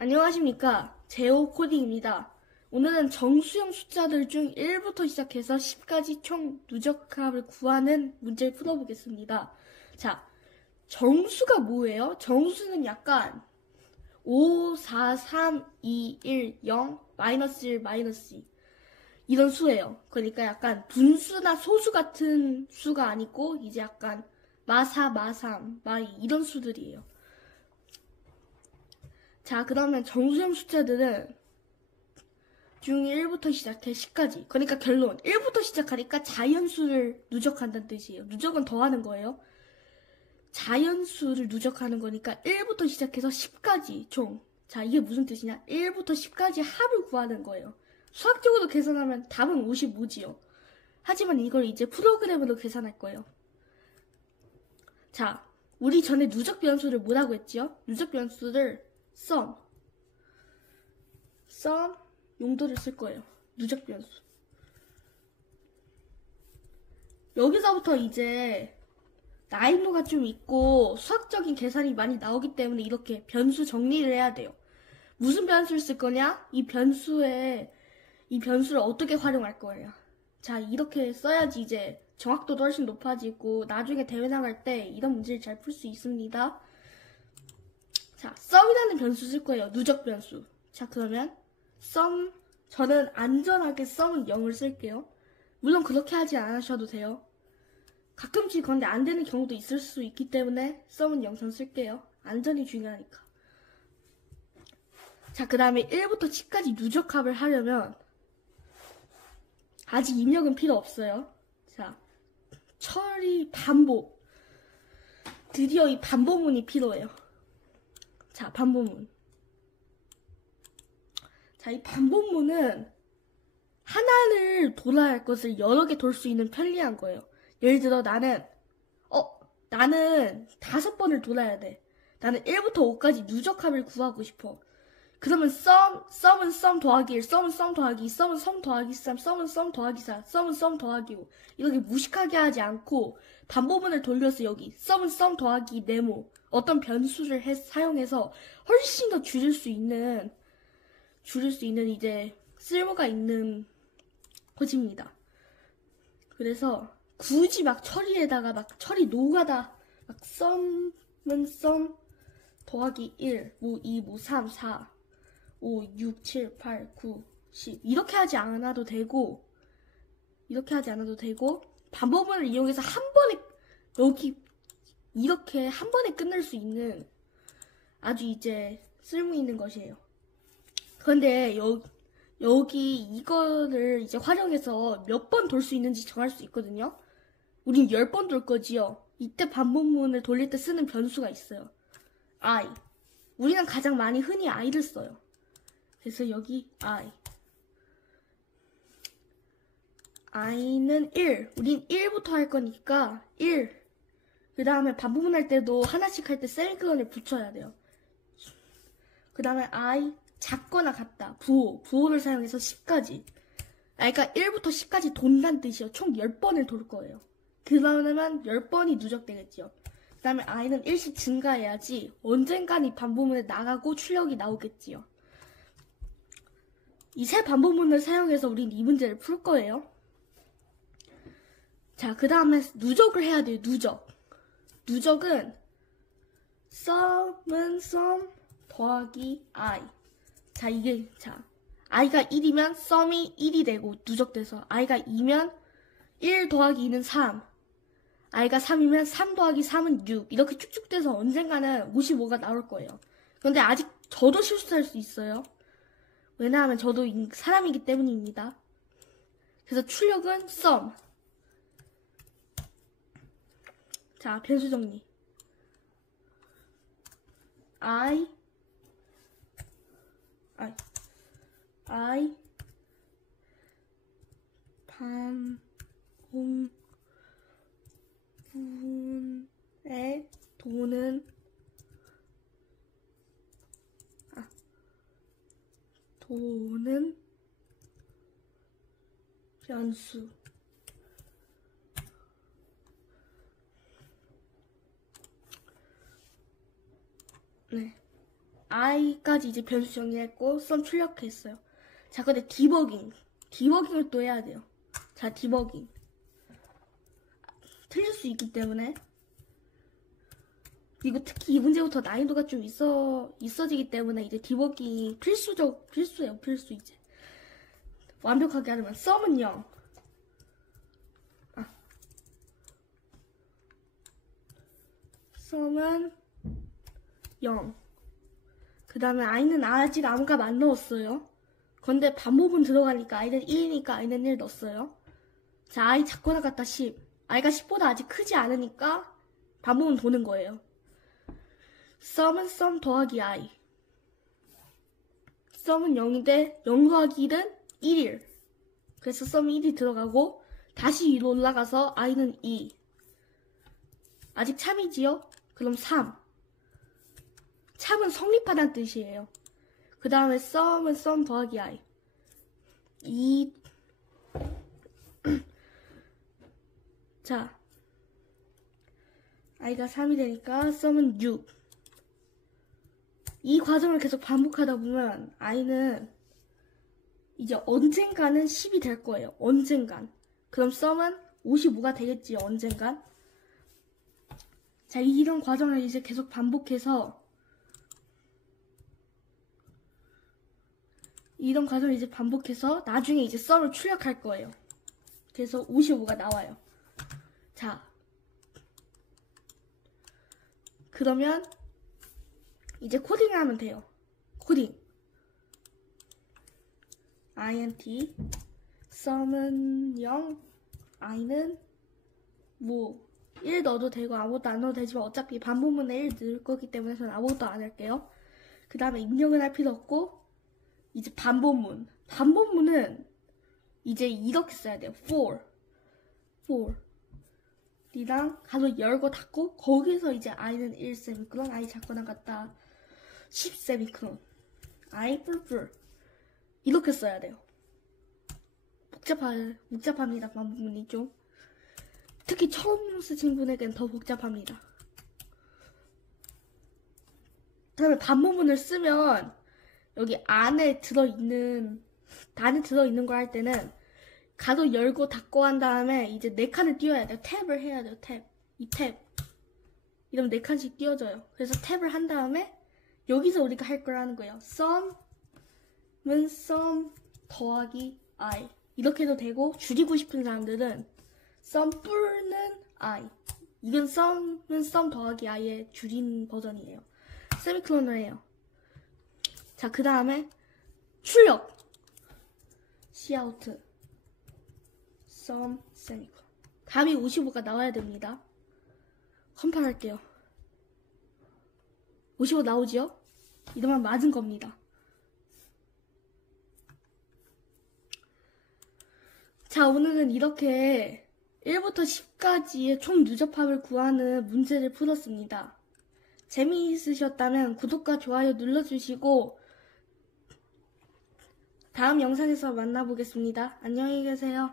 안녕하십니까. 제오 코딩입니다. 오늘은 정수형 숫자들 중 1부터 시작해서 10까지 총 누적합을 구하는 문제를 풀어보겠습니다. 자, 정수가 뭐예요? 정수는 약간 5, 4, 3, 2, 1, 0, 마이너스 1, 마이너스 2 이런 수예요. 그러니까 약간 분수나 소수 같은 수가 아니고 이제 약간 마사, 마삼, 마이 이런 수들이에요. 자, 그러면 정수형 숫자들은 중 1부터 시작해 10까지. 그러니까 결론. 1부터 시작하니까 자연수를 누적한다는 뜻이에요. 누적은 더하는 거예요. 자연수를 누적하는 거니까 1부터 시작해서 10까지 총. 자, 이게 무슨 뜻이냐? 1부터 10까지 합을 구하는 거예요. 수학적으로 계산하면 답은 55지요. 하지만 이걸 이제 프로그램으로 계산할 거예요. 자, 우리 전에 누적 변수를 뭐라고 했지요? 누적 변수를 sum 용도를 쓸 거예요. 누적 변수. 여기서부터 이제 난이도가 좀 있고 수학적인 계산이 많이 나오기 때문에 이렇게 변수 정리를 해야 돼요. 무슨 변수를 쓸 거냐? 이 변수를 어떻게 활용할 거예요. 자, 이렇게 써야지 이제 정확도도 훨씬 높아지고 나중에 대회 나갈 때 이런 문제를 잘 풀 수 있습니다. 자, sum이라는 변수 쓸 거예요. 누적 변수. 자, 그러면 sum, 저는 안전하게 sum은 0을 쓸게요. 물론 그렇게 하지 않으셔도 돼요. 가끔씩 그런데 안 되는 경우도 있을 수 있기 때문에 sum은 0선 쓸게요. 안전이 중요하니까. 자, 그 다음에 1부터 10까지 누적합을 하려면 아직 입력은 필요 없어요. 자, 처리 반복. 드디어 이 반복문이 필요해요. 자, 반복문. 자, 이 반복문은 하나를 돌아야 할 것을 여러 개 돌 수 있는 편리한 거예요. 예를 들어 나는 5번을 돌아야 돼. 나는 1부터 5까지 누적합을 구하고 싶어. 그러면 sum은 sum 더하기 1, sum은 sum 더하기 2, sum은 sum 더하기 3, sum은 sum 더하기 4, sum은 sum 더하기 5 이렇게 무식하게 하지 않고 반복문을 돌려서 여기 sum은 sum 더하기 네모 어떤 변수를 사용해서 훨씬 더 줄일 수 있는 이제 쓸모가 있는 거집니다. 그래서 굳이 막 처리에다가 막 처리 노가다 막 sum은 sum 더하기 1, 뭐 2, 뭐 3, 4, 5, 6, 7, 8, 9, 10 이렇게 하지 않아도 되고 반복문을 이용해서 한 번에 여기 이렇게 한 번에 끝낼 수 있는 아주 이제 쓸모 있는 것이에요. 그런데 여기 이거를 이제 활용해서 몇 번 돌 수 있는지 정할 수 있거든요. 우린 10번 돌 거지요. 이때 반복문을 돌릴 때 쓰는 변수가 있어요. I. 우리는 가장 많이 흔히 I를 써요. 그래서 여기 I. I는 1. 우린 1부터 할 거니까 1. 그 다음에 반복문 할 때도 하나씩 할 때 세미콜론을 붙여야 돼요. 그 다음에 I. 작거나 같다. 부호를 사용해서 10까지. 그러니까 1부터 10까지 돈다는 뜻이요. 총 10번을 돌 거예요. 그러면 10번이 누적되겠죠. 그 다음에 I는 1씩 증가해야지 언젠간 이 반복문에 나가고 출력이 나오겠지요. 이 세 반복문을 사용해서 우린 이 문제를 풀 거예요. 자, 그 다음에 누적을 해야 돼요. 누적은 sum은 sum 더하기 I. 자, i가 1이면 sum이 1이 되고 누적돼서 i가 2면 1 더하기 2는 3. i가 3이면 3 더하기 3은 6. 이렇게 쭉쭉 돼서 언젠가는 55가 나올 거예요. 그런데 아직 저도 실수할 수 있어요. 왜냐하면 저도 사람이기 때문입니다. 그래서 출력은 sum. 자, 변수 정리. I 반복문에 도는 변수. 네. i까지 이제 변수 정리했고 sum 출력했어요. 자, 근데 디버깅을 또 해야 돼요. 자, 디버깅 틀릴 수 있기 때문에, 그리고 특히 이 문제부터 난이도가 좀 있어지기 때문에 이제 디버깅이 필수예요. 필수. 이제 완벽하게 하려면 sum은 0, sum은 0. 그 다음에 i는 아직 아무 값 안 넣었어요. 근데 반복은 들어가니까 i는 1이니까 i는 1 넣었어요. 자, i 작고 나갔다 10. i가 10보다 아직 크지 않으니까 반복은 도는 거예요. sum은 sum 더하기 i. sum은 0인데 0 더하기 1은 1일. 그래서 sum이 1이 들어가고 다시 위로 올라가서 i는 2. 아직 참이지요? 그럼 3. 참은 성립하다는 뜻이에요. 그 다음에 sum은 sum 더하기 i. 2. 자, i가 3이 되니까 sum은 6. 이 과정을 계속 반복하다 보면 i는 이제 언젠가는 10이 될 거예요. 언젠간. 그럼 sum은 55가 되겠지요. 언젠간. 자, 이런 과정을 이제 계속 반복해서 나중에 이제 sum을 출력할 거예요. 그래서 55가 나와요. 자, 그러면 이제 코딩을 하면 돼요. 코딩. int sum은 0, i는 뭐 1 넣어도 되고 아무것도 안 넣어도 되지만 어차피 반복문에 1 넣을 거기 때문에 저는 아무것도 안 할게요. 그 다음에 입력은 할 필요 없고, 이제 반복문은 이제 이렇게 써야 돼요. for 이랑 가로 열고 닫고, 거기서 이제 i는 1 세미콜론, i 작고 나갔다 10 세미콜론, i 뿔뿔 이렇게 써야 돼요. 복잡합니다. 반복문이 좀. 특히 처음 쓰신 분에겐 더 복잡합니다. 그 다음에 반복문을 쓰면 여기 안에 들어있는 거 할 때는 가로 열고 닫고 한 다음에 이제 4칸을 띄워야 돼요. 탭을 해야 돼요. 이 탭. 이러면 4칸씩 띄워져요. 그래서 탭을 한 다음에 여기서 우리가 할 걸 하는 거예요. sum은 sum 더하기 i. 이렇게 해도 되고, 줄이고 싶은 사람들은 sum 뿔는 i. 이건 sum은 sum 더하기 i의 줄인 버전이에요. 세미콜론을 해요. 자, 그 다음에 출력. cout sum 세미콜론. 답이 55가 나와야 됩니다. 컴파일 할게요. 55 나오지요? 이러면 맞은 겁니다. 자, 오늘은 이렇게 1부터 10까지의 총 누적합을 구하는 문제를 풀었습니다. 재미있으셨다면 구독과 좋아요 눌러주시고 다음 영상에서 만나보겠습니다. 안녕히 계세요.